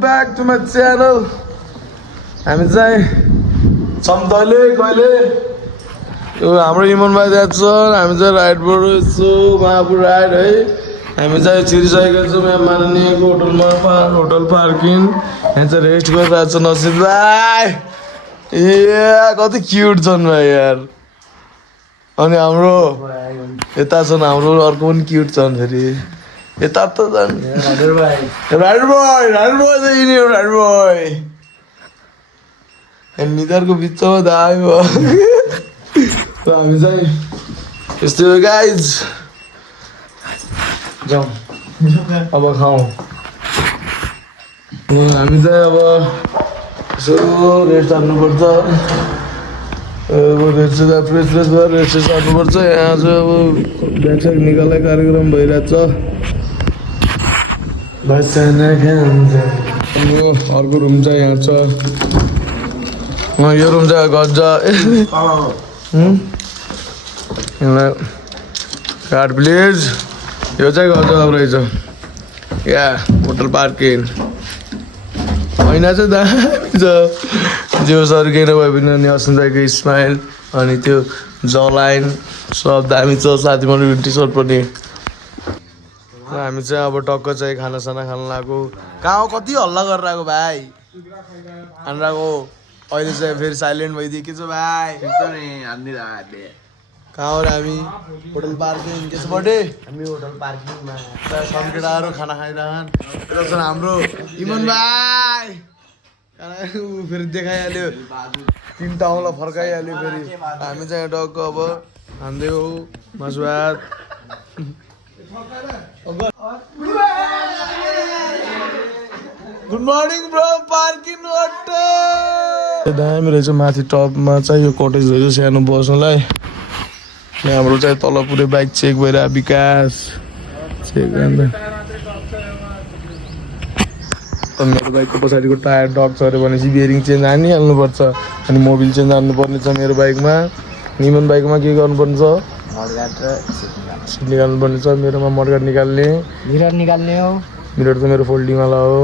back to my channel. हामी चाहिँ सम्तले कहिले यो हाम्रो इमन भाइ जान्छ हामी चाहिँ राइडबाट यसो महापुर राइड है हामी चाहिँ छिरिसकेको छौँ यहाँ माननीयको होटलमा होटल पार्किङ यहाँ चाहिँ रेस्ट गरिरहेको छ नसिब भाइ ए कति क्युट छन् भाइ यार अनि हाम्रो यता छन् हाम्रो अर्को पनि क्युट छन् फेरि यता त झन् राइडर बोय चाहिँ यिनी हो राइडर बोय निधारको बिचमा दामी भयो हामी चाहिँ यस्तै हो गाइज जाउँ अब खाउँ हामी चाहिँ अब यसो रेस्ट हान्नुपर्छ फ्रेस भएर रेस्ट हान्नुपर्छ यहाँ चाहिँ अब ब्यागस्याग निकाल्ने कार्यक्रम भइरहेछ अर्को रुम चाहिँ यहाँ छ यो रुम चाहिँ गजा कार्ड प्लिज यो चाहिँ गजा रहेछ या होटल पार्किङ होइन चाहिँ दामी छ जिउ सर्किएर भए पनि अनि असन्जाको स्माइल अनि त्यो जलाइन सब दामी छ साथी मैले टी सर्ट पनि हामी चाहिँ अब टक्क चाहिँ खानासाना खान लाग्यो कहाँ कति हल्ला गरेर आएको भाइ खान आएको अहिले चाहिँ फेरि साइलेन्ट भइदियो के छ भाइ कहाँ हो र हामी होटल पार्किङ त्यसपट्टि हामी होटल पार्किङमा सन्केटाहरू खाना खाइरहन् यता छन् हाम्रो इमन भाइ फेरि देखाइहाल्यो 3 औँला फर्काइहाल्यो फेरि हामी चाहिँ टक्क अब खाँदै हो मासु भात good morning bro parking hotel दामी रहेछ माथि टपमा चाहिँ यो कटेज रहेछ सानो बस्नलाई हाम्रो चाहिँ तल पुरै बाइक चेक भइरहेको विकास चेक गर्दा मेरो बाइकको पछाडिको टायर डक छ अरे भनेपछि बियरिङ चेन्ज हानिहाल्नुपर्छ अनि मोबिल चेन्ज हान्नुपर्ने छ मेरो बाइकमा निमन बाइकमा के गर्नुपर्ने छ सिट निकाल्नुपर्ने छ मेरोमा मडगाड निकाल्ने मिरर निकाल्ने हो मिरर त मेरो फोल्डिङवाला हो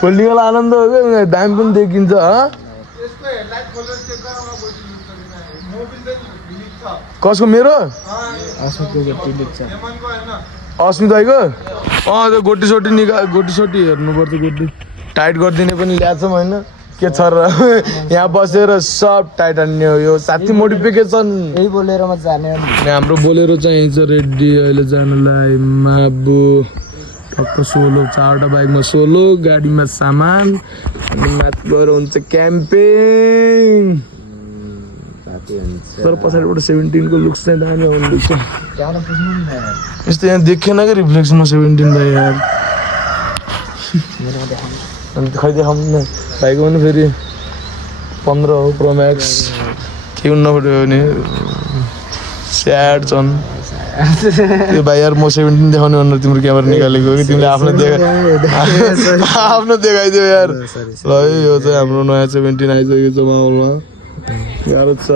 फोल्डिङवाला आनन्द हो क्या दामी पनि देखिन्छ कसको मेरो अस्मित भाइको त्यो गोटी सोटी हेर्नुपर्छ गोटी टाइट गरिदिने पनि ल्याएछौँ होइन के छ र यहाँ बसेर सब टाइट हान्ने हो यो साथी मोडिफिकेसन यही बोलेरोमा जाने हाम्रो बोलेरो चाहिँ यही छ रेडी अहिले जानलाई माबु टक्क सोलो 4वटा बाइकमा सोलो गाडीमा सामान अनि माथि गएर हुन्छ क्याम्पिङ तर पछाडिबाट 17 को लुक्स चाहिँ दामी आउनु यस्तो यहाँ देखेन क्या रिफ्लेक्सनमा 17 भाइ यार अनि खै देखाउनु न भाइको पनि फेरि 15 हो प्रो म्याक्स के हुनु नपऱ्यो भने स्याड छन् त्यो भाइ यार म 17 देखाउने भनेर तिम्रो क्यामेरा निकालेको कि तिमीले आफ्नो देखाइदियो यार ल यो चाहिँ हाम्रो नयाँ 17 आइसकेको छ माहौलमा गाह्रो छ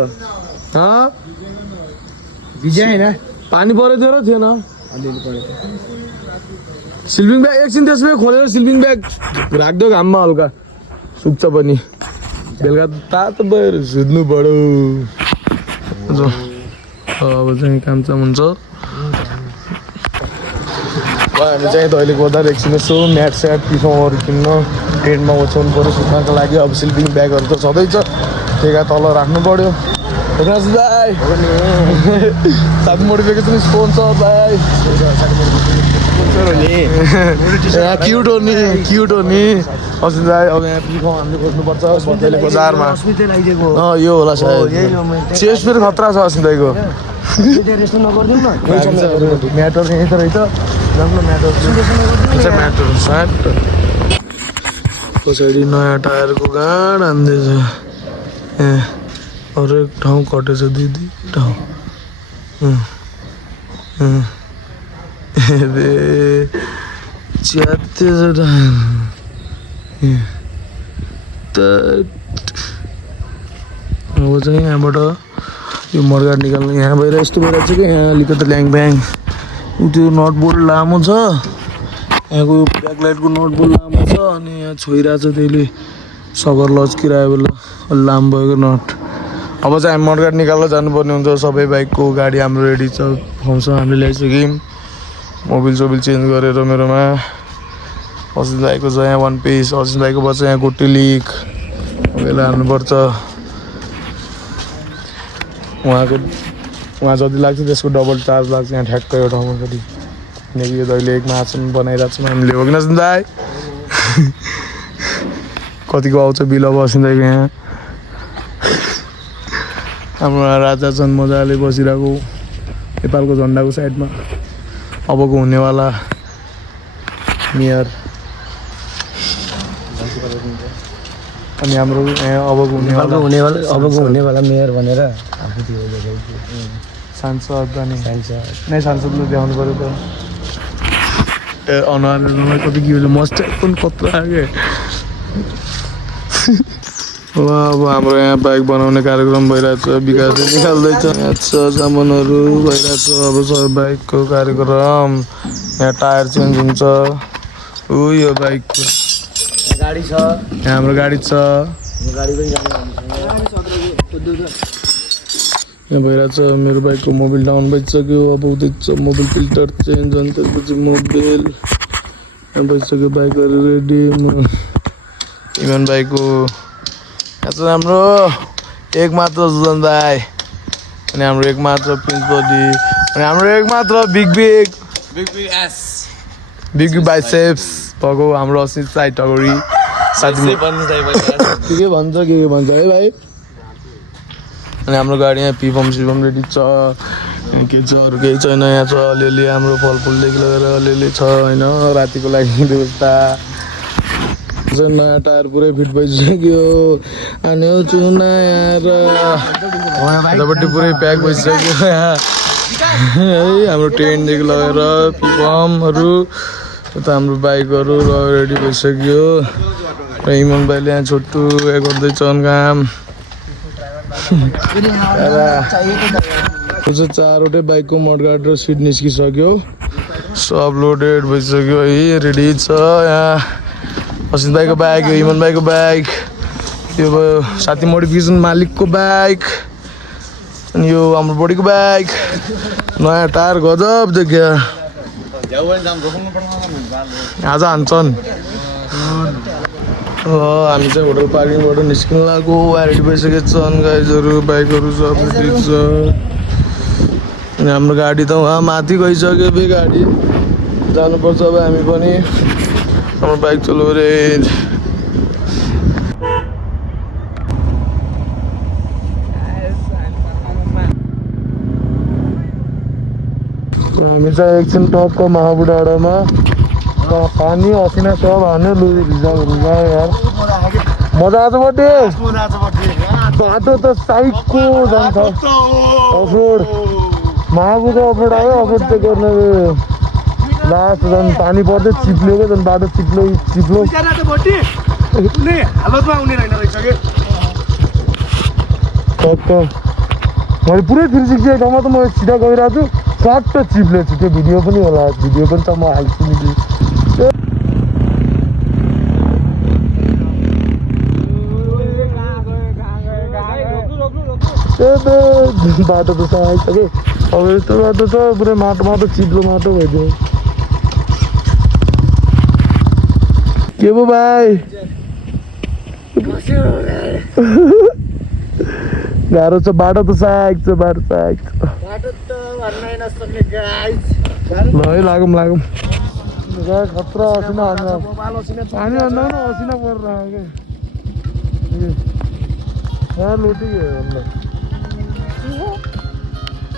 पानी परेको थियो र थिएन स्लिपिङ ब्याग एकछिन त्यसमै खोलेर स्लिपिङ ब्याग राखिदियो घाममा हल्का सुक्छ पनि बेलुका तातो भएर सुत्नु पऱ्यो अब चाहिँ काम चाहिँ हुन्छ हामी चाहिँ अहिले गोदार एकछिन यसो म्याट स्याट पिसाउहरू किन्न टेन्टमा ओछ्याउनु पऱ्यो सुत्नको लागि अब स्लिपिङ ब्यागहरू त छँदैछ टेका तल राख्नु पऱ्यो भाइ साथी मोडिफिकेसन स्पोन्सर भाइ क्युट हो नि अस्ति भाइ अब यहाँ पिखाउँ हामीले खोज्नुपर्छ बत्तीले बजारमा यो होला सायद चेस्ट फेरि खतरा छ अस्ति दाइको म्याटर यहीँ त रहेछ म्याटर पछाडि नयाँ टायरको गाड हान्दैछ हरेक ठाउँ कटेछ दिदी ठाउँ च्यातेछ अब चाहिँ यहाँबाट यो मडगाड निकाल्नु यहाँ भएर यस्तो भइरहेको छ कि यहाँ अलिकति ल्याङ ब्याङ त्यो नट बोल्ट लामो छ यहाँको ब्याकलाइटको नट पनि लामो छ अनि यहाँ छोइरहेको छ त्यसले सगर लच्किरह्यो बेला लामो भएको नट। अब चाहिँ हामी मडगाड निकालेर जानुपर्ने हुन्छ। सबै बाइकको गाडी हाम्रो रेडी छ, फर्मसँग हामीले ल्याइसक्यौँ। मोबिल सोबिल चेन्ज गरेर मेरोमा असित भाइको छ यहाँ 1 पिस, असित भाइको बच्चा यहाँ गोटी लिक बेला हाल्नुपर्छ। उहाँ जति लाग्छ त्यसको डबल चार्ज लाग्छ यहाँ ठ्याक्क यो ठाउँमा फेरि, किनकि यो दैले एकमा आसन बनाइरहेको छौँ हामीले, हो कि न सुन्दाइ? कतिको आउँछ बिल अब असिन्दाइको यहाँ। हाम्रो राजा छन् मजाले बसिरहेको नेपालको झन्डाको साइडमा, अबको हुनेवाला मेयर। अनि हाम्रो यहाँ अबको हुनेवाला मेयर भनेर सांसद अनि नै सांसदले देखाउनु पऱ्यो त। ए अनुहारमा कति के हुन्छ, मस्त पनि कत्रो आयो। ल अब हाम्रो यहाँ बाइक बनाउने कार्यक्रम भइरहेछ, विकासले निकाल्दैछ, यहाँ छ सामानहरू भइरहेछ। अब सबै बाइकको कार्यक्रम, यहाँ टायर चेन्ज हुन्छ। यो बाइकको गाडी छ, यहाँ हाम्रो गाडी छ, यहाँ भइरहेछ। मेरो बाइकको मोबिल डाउन भइसक्यो, अब हुँदैछ मोबिल फिल्टर चेन्ज, अनि त्यसपछि मोबिल यहाँ भइसक्यो। बाइकहरू रेडी। इमान बाइकको यहाँ चाहिँ हाम्रो एक मात्र सुजन दाई, अनि हाम्रो एक मात्र प्रिन्स बडी, अनि हाम्रो एक मात्र बिग बाइसेप्स भएको हाम्रो असित साइड टगरी साथी के भन्छ है भाइ। अनि हाम्रो गाडी यहाँ पिपम सिपम रेडी छ, के छ अरू केही छैन। यहाँ छ अलिअलि हाम्रो फलफुलदेखि लगेर अलिअलि छ होइन, रातिको लागि व्यवस्था। नयाँ टायर पुरै फिट भइसक्यो, अनि चुनाएर यतापट्टि पुरै प्याक भइसक्यो यहाँ है। हाम्रो टेन्टदेखि लगेर पिपमहरू, यता हाम्रो बाइकहरू रेडी भइसक्यो। र इमन भाइले यहाँ छोटो गर्दैछन् काम। यो चाहिँ 4वटै बाइकको मडगार्ड र सिट निस्किसक्यो, सब लोडेड भइसक्यो है, रेडी छ। यहाँ असित भाइको बाइक, यो इमन भाइको बाइक, यो भयो साथी मोडिफिकेसन मालिकको बाइक, अनि यो हाम्रो बडीको बाइक। नयाँ टायर गजब देखियो, आज हान्छन्। हामी चाहिँ होटल पार्किङबाट निस्किनु लाग्यो, रेडी भइसकेको छन् गाइजहरू, बाइकहरू सब रेडी छ। अनि हाम्रो गाडी त उहाँ माथि गइसक्यो, बे गाडी जानुपर्छ अब हामी पनि। हाम्रो बाइक चलाउ रे। हामी चाहिँ एकछिन टक्क महाबुढा डाँडामा पानी असिना सब हान्यो, लु भिजा यार मजा आछ बटे। बाटो त साइडको जान्छ अफरोड, महाबुढा अफरोड आयो, अफरोड चाहिँ गर्ने लास्ट झन् पानी पर्दै चिप्लेको, झन् बाटो चिप्लो टक्क। मैले पुरै 360 ठाउँमा त म सिधा गइरहेको छु, स्वाट चिप्लेको छु। त्यो भिडियो पनि होला, भिडियो पनि त म हाल्छु नि। बाटो त आइसक्यो, अब यस्तो बाटो छ पुरै माटो चिप्लो माटो भइदियो। के पो भाइ गाह्रो छ बाटो त, साइक छ बाटो, साइक छ। ल है लागौँ खतरा असिना हान्नु, पानी हान्दा पनि असिना परेर आयो क्या लोटी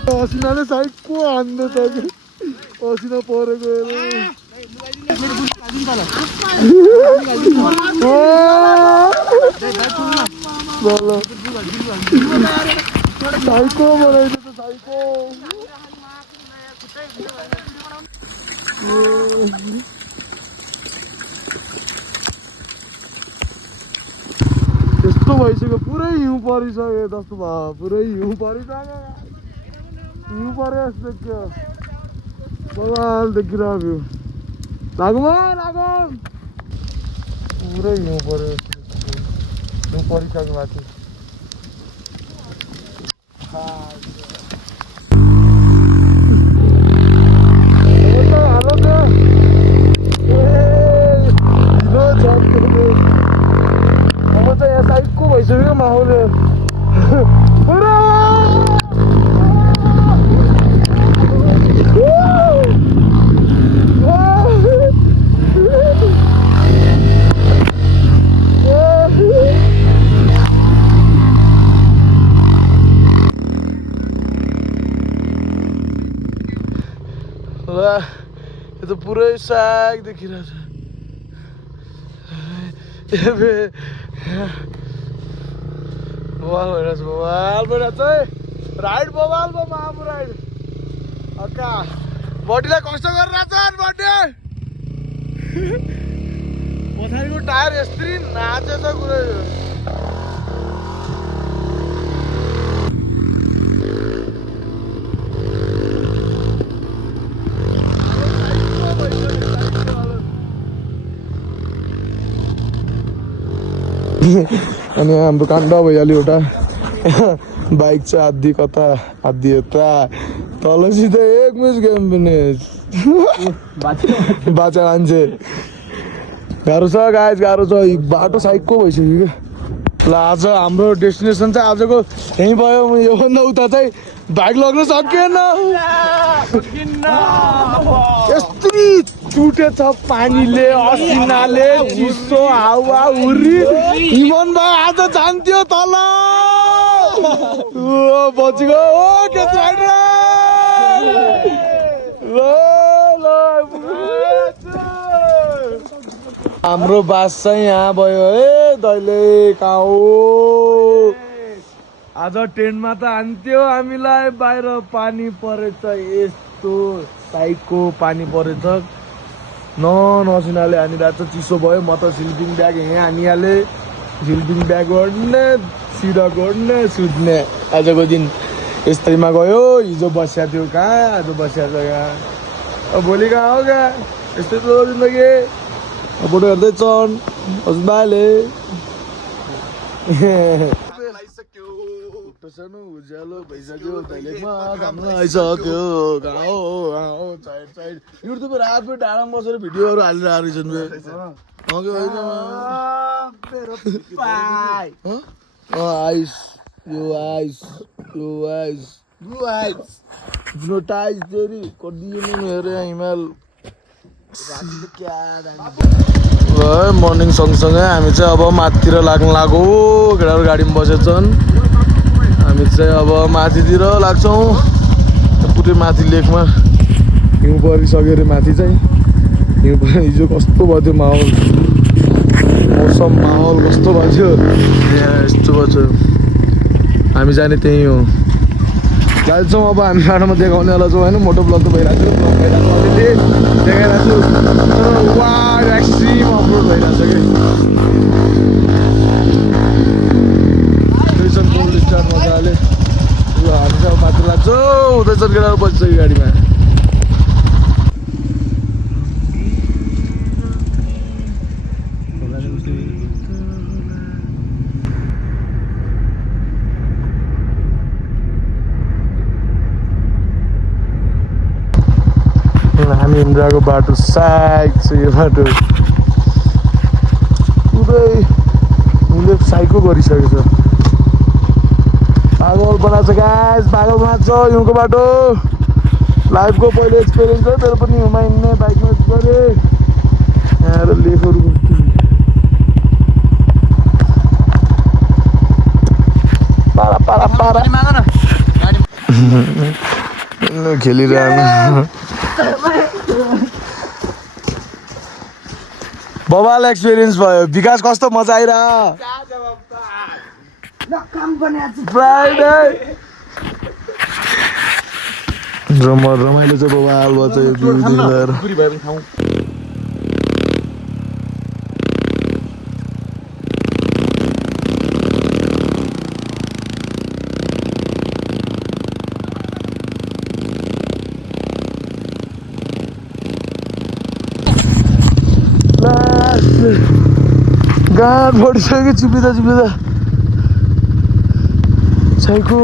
असिनाले साइडको हान्दैछ कि असिना परेको साइको बनाइदियो त साइको। त्यस्तो भइसक्यो, पुरै हिउँ परिसक्यो जस्तो भयो, पुरै हिउँ परिसक्यो, हिउँ परे जस्तो देखियो, बवाल देखिरहेको लागौँ लागौँ पुरै हिउँ पऱ्यो हिउँ परिसक्यो माथि अब चाहिँ यहाँ साइडको भइसक्यो माहौल यो त पुरै साग देखिरहेछ बवाल भइरहेछ बवाल भइरहेछ है राइड बवाल भयो महाबु राइड अक्का बडीलाई कष्ट गरिरहेछ बडी पछाडिको टायर यस्तरी नाचेछ कुरै अनि हाम्रो काण्ड भइहाल्यो एउटा बाइक चाहिँ आधी कता आधी यता तल सिधै एक मिस गेम पनि बाचा मान्छे गाह्रो छ गाइस गाह्रो छ बाटो साइडको भइसक्यो क्या ल आज हाम्रो डेस्टिनेसन चाहिँ आजको यहीँ भयो योभन्दा उता चाहिँ बाइक लग्न सकेन यस्तै चुटेछ पानीले असिनाले चिसो हावा हुरी हिमन भाइ आज जान्थ्यो तल बचिगयो के हाम्रो बास चाहिँ यहाँ भयो है दैले कहाँ हो आज टेन्टमा त हान्थ्यो हामीलाई बाहिर पानी परेछ यस्तो साइडको पानी परेछ नसिनाले हानिरहेको छ चिसो भयो म त स्लिपिङ ब्याग यहाँ हानिहालेँ स्लिपिङ ब्याग गर्ने सिधा गर्ने सुत्ने आजको दिन यस्तैमा गयो हिजो बस्या थियो कहाँ आज बस्या छ कहाँ अब भोलि कहाँ हो क्या यस्तै त जिन्दगी फोटो हेर्दैछन् हजुरबाले सानो उज्यालो भइसक्यो दैलेखमा घाम्न आइसक्यो कहाँ हो साइड साइड युट्युबमा रातभरि डाँडामा बसेर भिडियोहरू हालिरहेको रहेछन् आइस यो आइस यो आइस ब्लू आइस ब्लोटाइज तेरी कदियो हेरे हिमाल मर्निङ सँगसँगै हामी चाहिँ अब माथितिर लाग्नु लागो केटाहरू गाडीमा बसेछन् हामी चाहिँ अब माथितिर लाग्छौँ पुरै माथि लेकमा हिउँ परिसक्यो अरे माथि चाहिँ हिउँ पऱ्यो हिजो कस्तो भयो थियो माहौल मौसम माहौल कस्तो भयो थियो यस्तो भयो थियो हामी जाने त्यहीँ हो जान्छौँ अब हामी बाटोमा देखाउने वाला छौँ होइन मोटो ब्लग त भइरहेको थियो ब्लग भइरहेको अलिअलि देखाइरहेको छु तर वाइड एक्सट्रिम अपलोड भइरहेको छ कि कोल्ड स्टार मजाले हामी चाहिँ मात्र लाग्छौँ उतैछन् केटाहरू बसिसक्यो गाडीमा हामी हिँडिरहेको बाटो साइड छ यो बाटो पुरै उसले साइको गरिसकेको छ पागल बनाएको छ गाइस पागल बनाएको छ हिउँको बाटो लाइफको पहिले एक्सपिरियन्स हो मेरो पनि हिउँमा हिँड्ने बाइकमा गरेँ यहाँ लेखहरू पारा पारा पारा खेलिरहनु बवाल एक्सपिरियन्स भयो विकास कस्तो मजा रमाइलो चाहिँ बवाल भयो चाहिँ दुई दिन लगाएर गाँठ बढिसक्यो चिप्लिँदा चिप्लिँदा साइको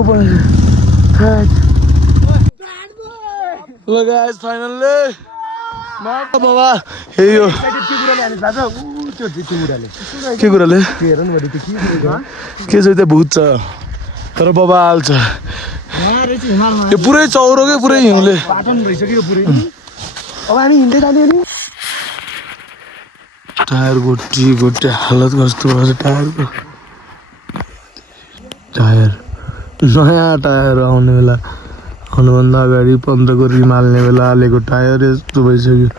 ल गाइस फाइनल्ली बाबा यही हो के कुराले के छ त्यहाँ भूत छ तर बाबा हाल्छ यो पुरै चौरो के पुरै हिउँले टायर गोटे हालत कस्तो भएको छ टायरको टायर नयाँ टायर आउने बेला आउनुभन्दा अगाडि 15 को रिम हाल्ने बेला हालेको टायर यस्तो भइसक्यो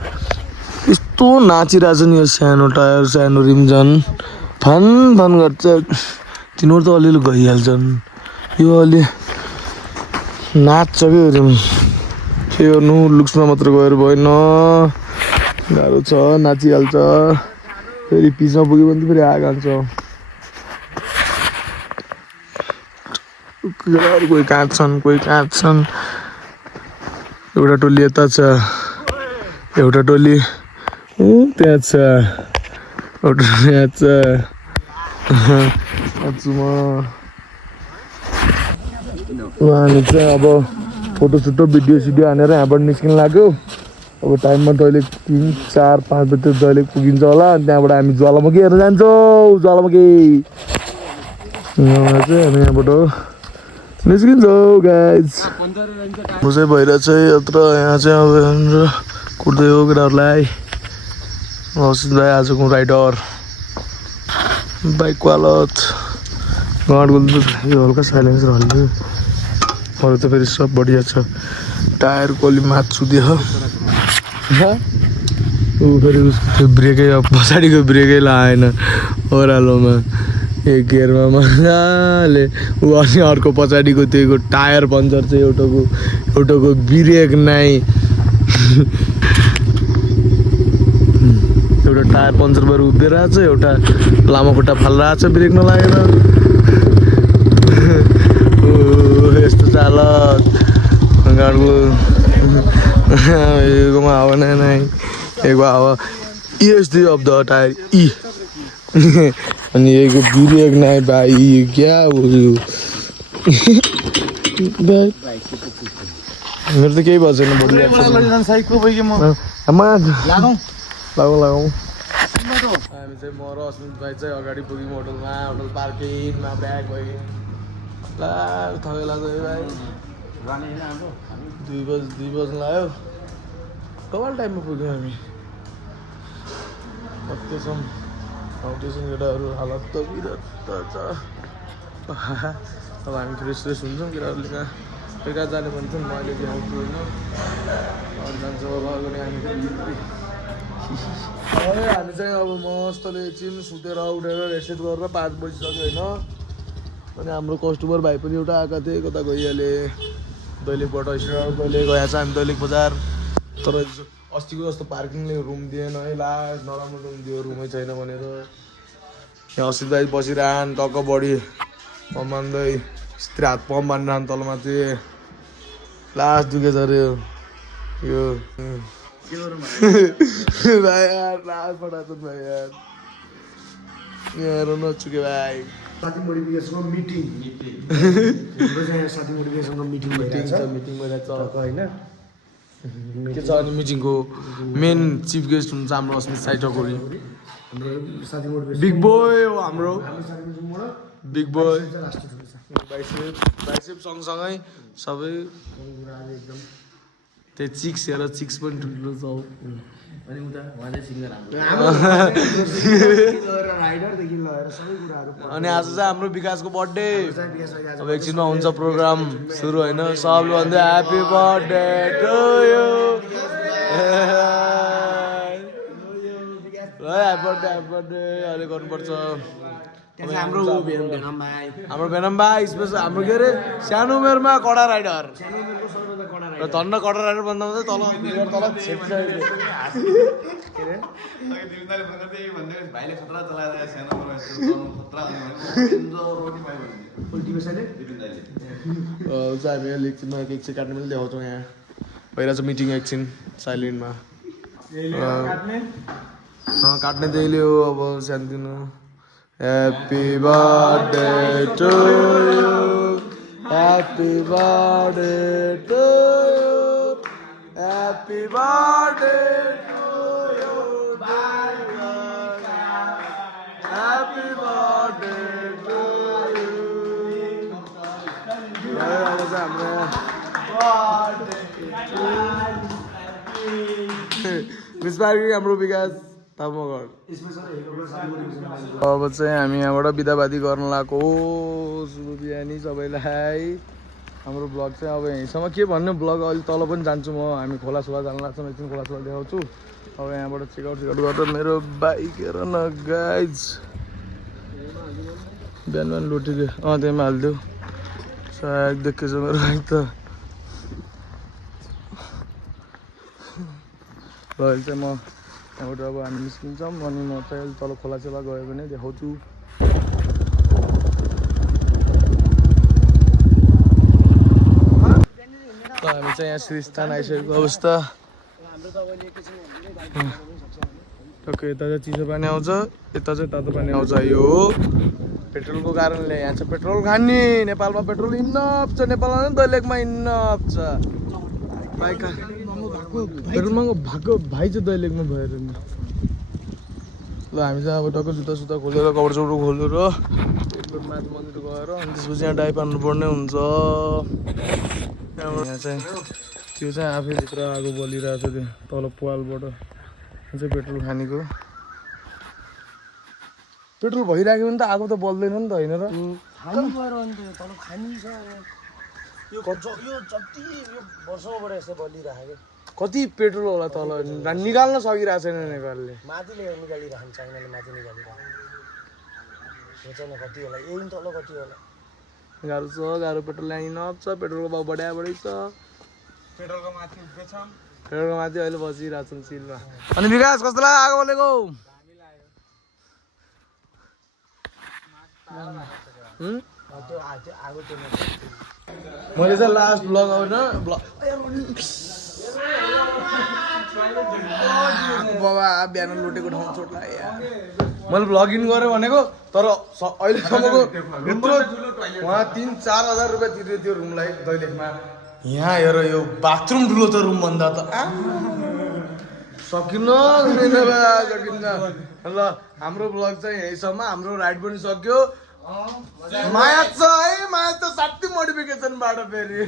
यस्तो नाचिरहेछ नि यो सानो टायर सानो रिम झन् फान फान गर्छ तिनीहरू त अलिअलि गइहाल्छन् यो अलि नाच्छ क्या रिम के गर्नु लुक्समा मात्र गएर भएन गाह्रो छ नाचिहाल्छ फेरि पिचमा पुग्यो भने त फेरि आग हाल्छ कोही काँच्छन् कोही काँच्छन् एउटा टोली यता छ एउटा टोली त्यहाँ छ एउटा यहाँ छ हामी चाहिँ अब फोटो सुटो भिडियो सिडियो हानेर यहाँबाट निस्किन लाग्यो अब टाइममा दैलेख 3, 4, 5 बजी दैलेख पुगिन्छ होला अनि त्यहाँबाट हामी ज्वालामुखी हेरेर जान्छौँ ज्वालामुखी चाहिँ हामी यहाँबाट निस्किन्छौँ गाइज म चाहिँ भइरहेछ यत्र यहाँ चाहिँ अब कुट्दै हो केटाहरूलाई हसित भाइ आजको राइडर बाइकको हालत गाँड गुल्दो यो हल्का साइलेन्सर हल्यो अरू त फेरि सब बढिया छ टायरको अलि माथि ऊ फेरि उसको त्यो ब्रेकै अब पछाडिको ब्रेकै लगाएन ओह्रालोमा एक गियरमा मजाले ऊ अनि अर्को पछाडिको त्यो टायर पङ्चर चाहिँ एउटाको ब्रेक नै एउटा टायर पङ्चर भएर उभिएर आएको छ एउटा लामो खुट्टा फालिरहेको छ ब्रेक नलागेर यस्तो चालक गाडीको एकोमा हावा नै एको हावा यस्तै अफ द टायर अनि यहीको ब्रेक नै भाइ क्या हो यो मेरो त केही भएको छैन लागौँ हामी चाहिँ म र अस्मित भाइ चाहिँ अगाडि पुग्यौँ होटल पार्किङमा ब्याग भइगयौँ ला थकै लाग्छ भाइ 2 बजी लाग्यो कपाल टाइममा पुग्यौँ हामी त्यसमा फाउन्डेसन केटाहरू हालत त बिरत छ अब हामी फ्रेस हुन्छौँ केटाहरूले कहाँ कहाँ जाने भन्छन् म अहिले आउँछु होइन अरू जान्छौँ अब अगाडि हामी चाहिँ अब मस्तले एकछिन सुतेर उठेर रेसेट गरेर 5 बजिसक्यो होइन अनि हाम्रो कस्टमर भाइ पनि एउटा आएका थिए कता गइहाले दैलेखबाट दैलेख गएको छ हामी दैलेख बजार तर अस्तिको जस्तो पार्किङले रुम दिएन है लास्ट नराम्रो रुम दियो रुमै छैन भनेर यहाँ असित भाइ बसिरहन् टक्क बढी पम्प हान्दै यस्तै हात पम्प हानिरहन् तलमाथि लास्ट दुखेछ अरे यो भाइ यार लास्ट पठाएको भाइ यार यहाँ हेर नचुके भाइ साथी मोटिभेसनको मिटिङ साथी मोटिभेसनको मिटिङ भइरहेछ होइन के छ अनि मिटिङको मेन चिफ गेस्ट हुनुहुन्छ हाम्रो अस्मित साई टकोरी बिग बोय हो हाम्रो बिग बोय बाइसेप सँगसँगै सबै एकदम त्यो चिक्स हेर चिक्स पनि ठुलो छ अनि उता उहाँ चाहिँ सिङ्गर अनि आज चाहिँ हाम्रो विकासको बर्थडे अब एकछिनमा हुन्छ प्रोग्राम सुरु होइन सबले भन्दै happy birthday to you happy birthday अहिले गर्नुपर्छ हाम्रो भेनम भाइ स्पेसल हाम्रो के अरे सानो उमेरमा कडा राइडर धन्न कडा राइडर भन्दा तल हामी एकछिनमा एकछिन काट्ने पनि देखाउँछौँ यहाँ भइरहेछ मिटिङ एकछिन साइलेन्टमा काट्ने त्यहीले हो अब सानोतिनो happy birthday to you happy birthday to you happy birthday to you happy birthday to you अब चाहिँ हाम्रो हाम्रो विकास तामागढ अब चाहिँ हामी यहाँबाट बिदाबादी गर्न लागेको शुभ बिहानी सबैलाई हाम्रो ब्लग चाहिँ अब यहीँसम्म के भन्नु ब्लग अहिले तल पनि जान्छु म हामी खोला सोला जानु लाग्छौँ एकछिन खोला सोला देखाउँछु अब यहाँबाट चेकआउट गरेर मेरो बाइक हेर न गाइज बिहान बिहान लुटिदियो त्यहीमा हालिदियो सायद देखेछ मेरो बाइक त ल अहिले चाहिँ म यहाँबाट अब हामी निस्किन्छौँ अनि म चाहिँ तल खोला चोला गयो भने देखाउँछु हामी चाहिँ यहाँ श्रीस्थान आइसकेको अवस्था टक्कै यता चाहिँ चिसो पानी आउँछ यता चाहिँ तातो पानी आउँछ यो पेट्रोलको कारणले यहाँ चाहिँ पेट्रोल खाने नेपालमा पेट्रोल इन्नफ छ नेपालमा दैलेखमा इन्नफ छ बाइक पेट्रोल महँगो भएको भाइ चाहिँ दैलेखमा भएर नि ल हामी चाहिँ अब टक्कै जुत्ता सुत्ता खोलेर कपडा सपडा खोलेर एकलोट माथि मन्दिर गएर अनि त्यसपछि यहाँ डाइ पार्नु पर्ने हुन्छ यहाँ चाहिँ त्यो चाहिँ आफै भित्र आगो बलिरहेको छ त्यो तल पालबाट त्यो चाहिँ पेट्रोल खानेको पेट्रोल भइराख्यो भने त आगो त बल्दैन नि त होइन र कति पेट्रोल होला तल निकाल्न सकिरहेको छैन नेपालले माथिले निकालिरहेको चाइनाले माथि निकालिरहेको कति होला यही तल कति होला गाह्रो छ गाह्रो पेट्रोल ल्याइ नछ पेट्रोलको भाउ बढाइ छ पेट्रोलको माथि उभिएछ पेट्रोलको माथि अहिले बसिरहेको छन् सिलमा अनि विकास कस्तो लाग्यो आगो बलेको मैले चाहिँ लास्ट ब्लग होइन बाबा बिहान लुटेको ठाउँ चोट लाग्यो मैले भ्लगिङ गरेँ भनेको तर अहिलेसम्मको यत्रो उहाँ 3-4 हजार रुपियाँ तिर्यो त्यो रुमलाई दैलेखमा यहाँ हेर यो बाथरुम ठुलो छ रुमभन्दा त सकिन्न ल हाम्रो ब्लग चाहिँ यहीँसम्म हाम्रो राइड पनि सक्यो माया छ है माया त 60 मोडिफिकेसनबाट फेरि